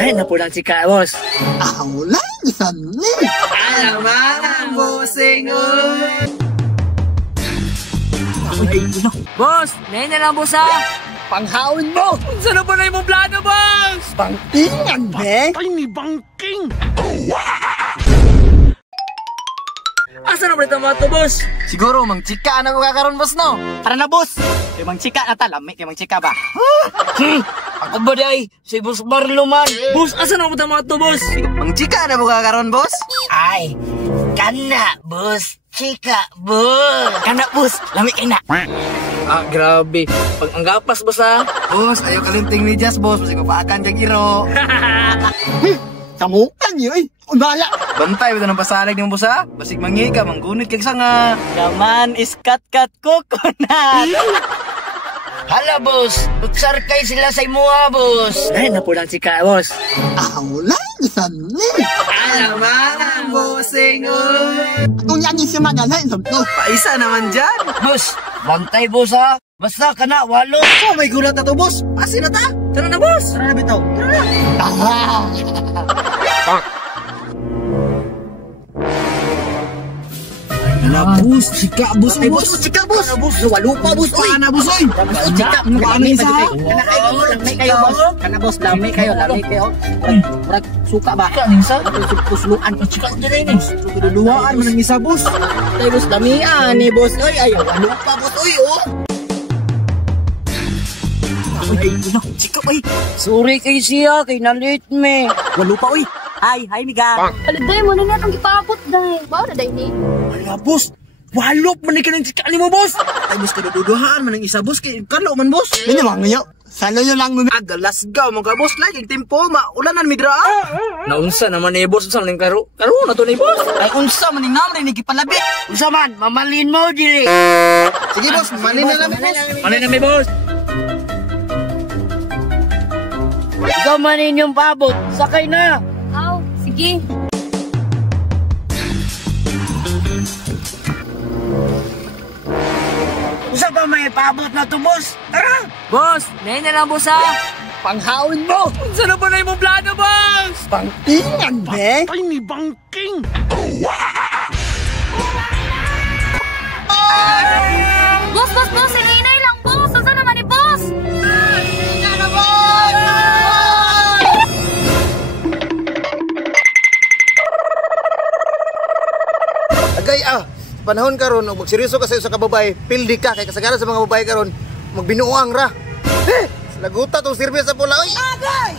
Ay, napulang si ka, boss. Wala, isan ni. Alaman, bossing, Boss, ngayon na lang, boss, ha? Panghawin mo. Saan na ba na yung plano, boss? Pangtingan, be. Ay, ni Bangking! Asa na ba ito mga to, boss? Siguro, mang chika na ko kakaroon, boss, no? Tara na, boss. Kay mang chika na talami, kay mang chika ba? Ako ba day? Si Boss Marlo man. Boss, asa na ba ito mga to, boss? Mang chika na ko kakaroon, boss? Ay, kana, boss. Chika, boss. Kana, boss. Lami kayo na. Ah, grabe. Pag ang gapas, boss, ha? Boss, ayaw kalinting ni Jazz, boss. Masig mapaakan dyan, Iro. Kamukan niyo, eh. Unala. Bantay, ito ng pasalig ng boss, ha? Basig mangi ka, manggunit kag sanga. Kaman is kat-kat coconut. Hala, boss. Tutsar kayo sila sa imuha, boss. Ay, napulang si ka, boss. Wala, isan ni. Alaman, bossing, Kung yan yung simagana, isang to. Paisa naman dyan. Boss, bantay, boss, ha? Basta ka na, walo. Oh, may gulat na to, boss. Asin na ta. Tara na, boss. Tara na, bitaw. Tara na. Ala, boss. Chika, boss. Ay, boss, chika, boss. Walo pa, boss. Paana, boss, oy. Chika, Paana, isa. Lamay kayo, boss. Kana, boss. Lamay kayo. Murag suka ba? Kanisa? Pusluan. Chika dyan rin, Duluhaan mo ng isa, boss. Tay, boss. Lamian ni boss. Oy, ayaw. Walo pa, boss. Oy, oh. Chika, ay. Sorry kay siya, kay nalit me. Walo pa, oy. Hi, miga. Aliday mo na nga itong ipabot dahil. Bao na dahil ni? Ala, boss. Walop man ka ng chika ni mo, boss. Ay, boss, kadududuhaan man ng isa, boss. Kay kalo man, boss. Yun naman ngayon. Salo nyo lang mga. Agalas gaw, mga boss. Like, tempo, maulanan, midra. Naunsa naman ni boss, unsa lang karo? Karo na to ni boss. Ay, unsa man yung namre, nagipalabit. Unsa man, mamalin mo dili. Sige, boss, manin na lang, boss. Malin na mi boss. Ikaw manin yung pabot, sakay na. Aw, sige. Unsa ba may pabot na to, boss? Tara! Boss, ngayon na lang, boss, ha? Panghawin mo. Unsa na ba na yung plano, boss? Pangtingan, be. Ay, ni Bangking! Boss, inay lang, boss. Saan naman ni boss? Agay, panahon karon og magseryoso ka sa kababay, pildi ka kay kasagaran sa mga babae karon magbinuang ra. Laguta tong service sa pula. Oy, agay!